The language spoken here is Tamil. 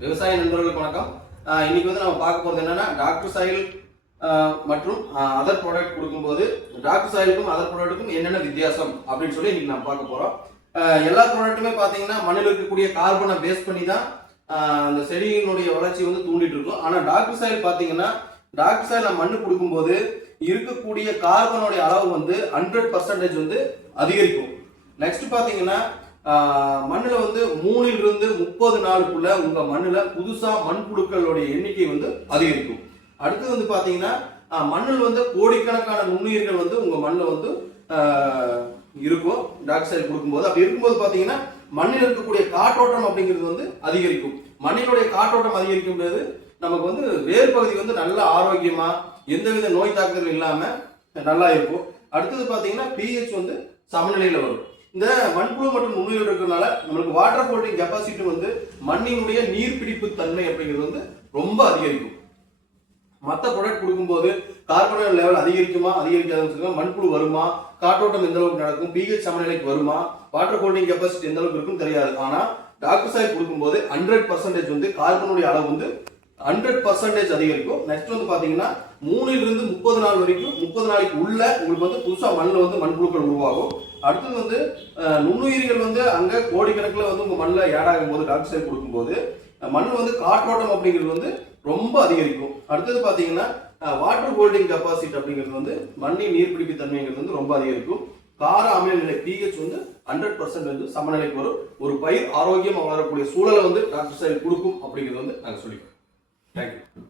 விவசாய நண்பர்களுக்கு வணக்கம். இன்னைக்கு வந்து நம்ம பார்க்க போகிறது என்னன்னா டாக்டர் சாயில் மற்றும் அதர் ப்ராடக்ட் கொடுக்கும்போது டாக்டர் சாயிலுக்கும் அதர் ப்ராடக்ட்டுக்கும் என்னென்ன வித்தியாசம் அப்படின்னு சொல்லி இன்னைக்கு நம்ம பார்க்க போறோம். எல்லா ப்ராடக்ட்டுமே பார்த்தீங்கன்னா மண்ணில் இருக்கக்கூடிய கார்பனை பேஸ் பண்ணி தான் அந்த செடியினுடைய வளர்ச்சி வந்து தூண்டிட்டு இருக்கும். ஆனால் டாக்டர் சாயில் பார்த்தீங்கன்னா டாக்டர் சாயில் நம்ம மண்ணு கொடுக்கும்போது இருக்கக்கூடிய கார்பனுடைய அளவு வந்து 100% வந்து அதிகரிக்கும். நெக்ஸ்ட் பார்த்தீங்கன்னா மண்ணில் வந்து 3 to 30 நாளுக்குள்ள உங்க மண்ணில் புதுசா மண்புழுக்களுடைய எண்ணிக்கை வந்து அதிகரிக்கும். அடுத்து வந்து பாத்தீங்கன்னா மண்ணில் வந்து கோடிக்கணக்கான நுண்ணுயிர்கள் வந்து உங்க மண்ணில் வந்து இருக்கும் டாக்டர் சாயில் கொடுக்கும்போது. அப்படி இருக்கும்போது பாத்தீங்கன்னா மண்ணில் இருக்கக்கூடிய காற்றோட்டம் அப்படிங்கிறது வந்து அதிகரிக்கும். மண்ணினுடைய காற்றோட்டம் அதிகரிக்கும் போது நமக்கு வந்து வேர் பகுதி வந்து நல்ல ஆரோக்கியமா எந்தவித நோய் தாக்குதல் இல்லாம நல்லா இருக்கும். அடுத்தது பாத்தீங்கன்னா pH வந்து சமநிலையில வரும். இந்த மண்புழு மற்றும் நுண்ணுயிர்கள் இருக்கிறதுனால நம்மளுக்கு வாட்டர் ஹோல்டிங் கெப்பாசிட்டி வந்து மண்ணினுடைய நீர்பிடிப்பு தன்மை அப்படிங்கிறது வந்து ரொம்ப அதிகரிக்கும். மற்ற ப்ராடக்ட் கொடுக்கும்போது கார்பன் லெவல் அதிகரிக்குமா அதிகரிக்காதுன்னு சொல்லுவாங்க. மண்புழு வருமா, காற்றோட்டம் எந்த அளவுக்கு நடக்கும், pH சமநிலைக்கு வருமா, வாட்டர் ஹோல்டிங் கெப்பாசிட்டி எந்த அளவுக்கு இருக்குன்னு தெரியாது. ஆனா டாக்டர் சாயில் கொடுக்கும்போது 100% வந்து கார்பனுடைய அளவு வந்து 100% அதிகரிக்கும். நெக்ஸ்ட் வந்து பாத்தீங்கன்னா 3 to 30 நாள் வரைக்கும் 30 நாளைக்கு உள்ள உங்களுக்கு வந்து புதுசா மண்ணில் வந்து மண்புழுக்கள் உருவாகும். அடுத்தது வந்து நுண்ணுயிரிகள் வந்து அங்க கோடிக்கணக்கில் வந்து உங்க மண்ணில் ஆட் ஆகும் போது டாக்டர் சாயில் கொடுக்கும்போது மண்ணில் வந்து காற்றோட்டம் அப்படிங்கிறது வந்து ரொம்ப அதிகரிக்கும். அடுத்தது பாத்தீங்கன்னா வாட்டர் ஹோல்டிங் கெப்பாசிட்டி அப்படிங்கிறது வந்து மண்ணின் நீர்பிடிப்பு தன்மைங்கிறது வந்து ரொம்ப அதிகரிக்கும். கார அமில நிலை pH வந்து 100% வந்து சமநிலைக்கு வரும். ஒரு பயிர் ஆரோக்கியமாக வளரக்கூடிய சூழலை வந்து டாக்டர் சாயில் கொடுக்கும் அப்படிங்கிறது வந்து நாங்கள் சொல்லிக்கிறோம். Thank you.